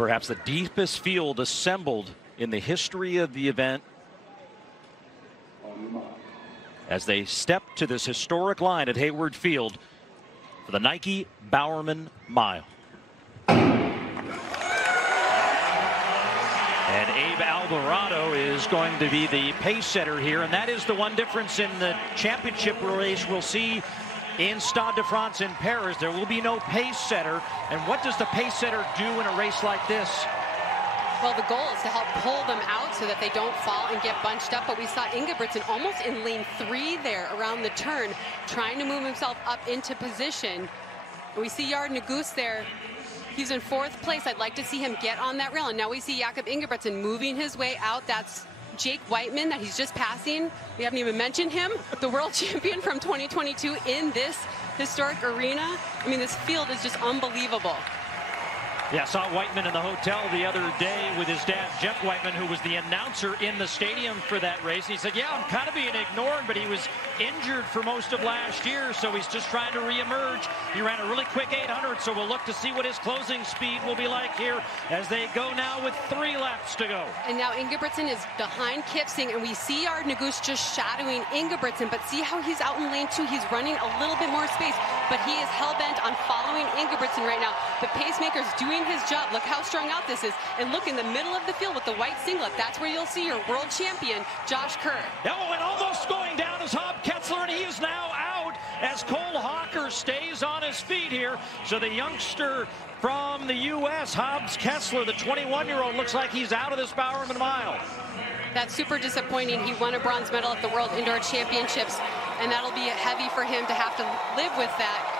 Perhaps the deepest field assembled in the history of the event as they step to this historic line at Hayward Field for the Nike Bowerman Mile. And Abe Alvarado is going to be the pace setter here, and that is the one difference in the championship race we'll see in Stade de France in Paris. There will be no pace setter. And what does the pace setter do in a race like this? Well, the goal is to help pull them out so that they don't fall and get bunched up. But we saw Ingebrigtsen almost in lane 3 there around the turn, trying to move himself up into position. And we see Jared Nuguse there. He's in 4th place. I'd like to see him get on that rail. And now we see Jacob Ingebrigtsen moving his way out. That's Jake Whiteman that he's just passing. We haven't even mentioned him, the world champion from 2022 in this historic arena. I mean, this field is just unbelievable. Yeah, I saw Whiteman in the hotel the other day with his dad, Jeff Whiteman, who was the announcer in the stadium for that race. He said, yeah, I'm kind of being ignored, but he was injured for most of last year, so he's just trying to reemerge. He ran a really quick 800, so we'll look to see what his closing speed will be like here as they go now with 3 laps to go. And now Ingebrigtsen is behind Kipsing, and we see our Nuguse just shadowing Ingebrigtsen, but see how he's out in lane 2. He's running a little bit more space, but he is hell-bent on following Ingebrigtsen right now. The pacemaker's doing his job. Look how strung out this is. And look in the middle of the field with the white singlet. That's where you'll see your world champion, Josh Kerr. Oh, and almost going down is Hob Ketzler, and he is now out as Cole Hawker stays on his feet here. So the youngster from the U.S., Hobbs Kessler, the 21-year-old, looks like he's out of this Bowerman Mile. That's super disappointing. He won a bronze medal at the World Indoor Championships, and that'll be heavy for him to have to live with that.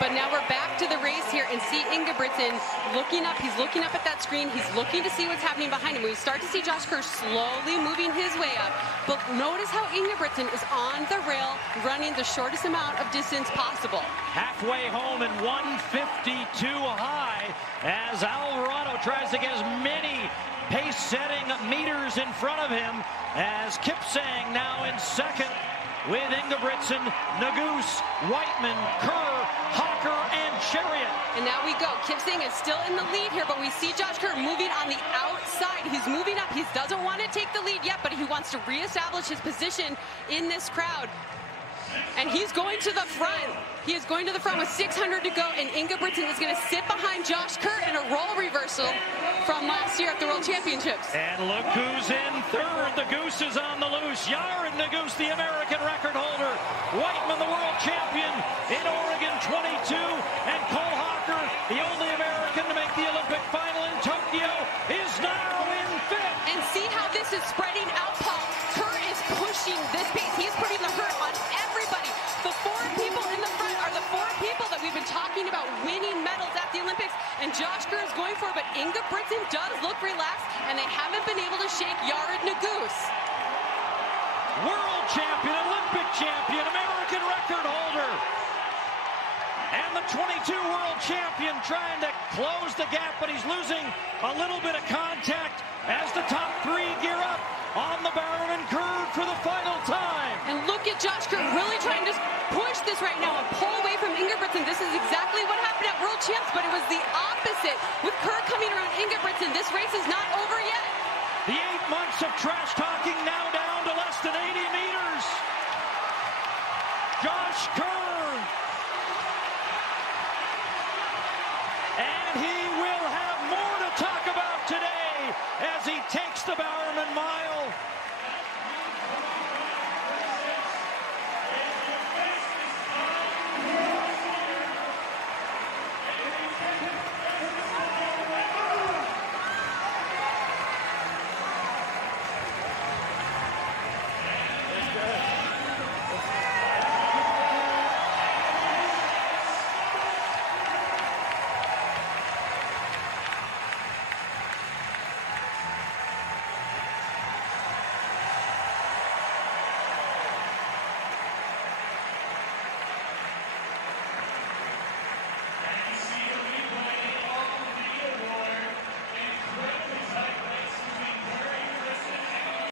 But now we're back to the race here and see Ingebrigtsen looking up. He's looking up at that screen. He's looking to see what's happening behind him. We start to see Josh Kerr slowly moving his way up. But notice how Ingebrigtsen is on the rail running the shortest amount of distance possible. Halfway home in 152 high as Alvarado tries to get as many pace-setting meters in front of him as Kipsang now in 2nd. With Ingebrigtsen, Nuguse, Whiteman, Kerr, Hawker, and Chariot. And now we go. Kipsang is still in the lead here, but we see Josh Kerr moving on the outside. He's moving up. He doesn't want to take the lead yet, but he wants to reestablish his position in this crowd. And he's going to the front. He is going to the front with 600 to go, and Ingebrigtsen is going to sit behind Josh Kerr in a role reversal from last year at the World Championships. And look who's in 3rd. The Goose is on the loose. Jared Nuguse, the American record holder. Whiteman, the world champion in Oregon 22. And Cole Hawker, the only American to make the Olympic final in Tokyo, is now in 5th. And see how this is spreading out, Paul. Kerr is pushing this pace. He's putting the hurt on everybody. The 4 people in the front are the 4 people that we've been talking about winning medals at the Olympics, and Josh Kerr is going for it, but Ingebrigtsen does look relaxed, and they haven't been able to shake Jared Nuguse. World champion, Olympic champion, American record holder, and the 22 world champion trying to close the gap, but he's losing a little bit of contact as the top 3 gear up on the Bowerman curve for the final time. And look at Josh Kerr really trying to push this right now and pull away from Ingebrigtsen. This is exactly what happened at World Champs, but it was the opposite. With Kerr coming around Ingebrigtsen, this race is not over yet. The 8 months of trash talking now down to less than 80 meters. Josh Kerr. And he will have more to talk about today as he takes the Bowerman Mile